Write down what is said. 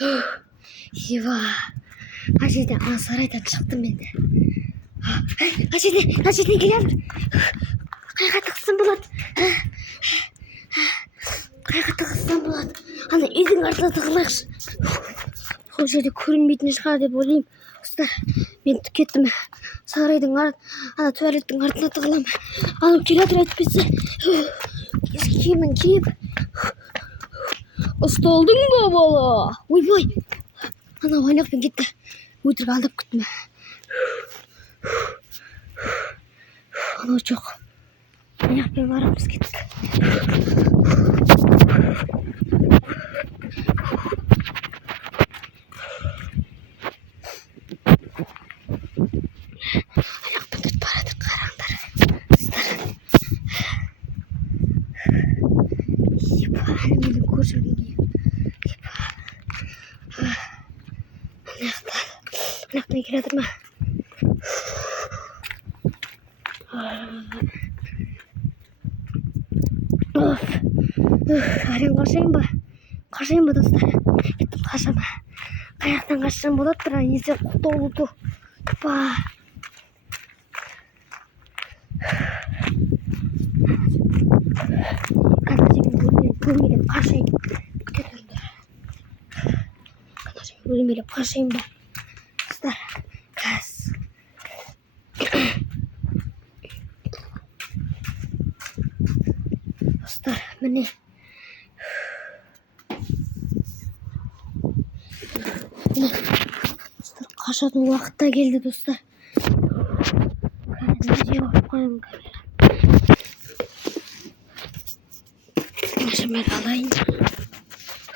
Ива. Ажид сарайдан шатсан байна. Ажид гэр. Гайхатгсан болоод. Гайхатгсан болоод. Ана эдэн гарлаа таглаач. Хөөсөд хүрэн биднес хаад болим. Уста мен кетэм. Сарайдан гар ана туалеттен гарлаа таглаам. Ана килотрат бис. Кимэн кип. Остолдың ба бала. Ой. Ана ойнақ бен кетті. Өтірік алдап күттім. Ана жоқ. Ойнақ бен барамыз кеттік. Ойнақ бен кет барады қараңдар. Епа, менің көршімге. Anaknya kira terma. Ada yang kasih mbak dostlar. Itu kasih mbak. Kayaknya kasih mbak dostlar. Ini sih kotor tuh. Pak. Karena sih belum mirip kasih. Karena sih belum mirip kasih mbak. Gas. Dostlar, mene. Dostlar, kaşadın vakti geldi dostlar. Nereye bakmayayım kamera. Şimdi ben alayım.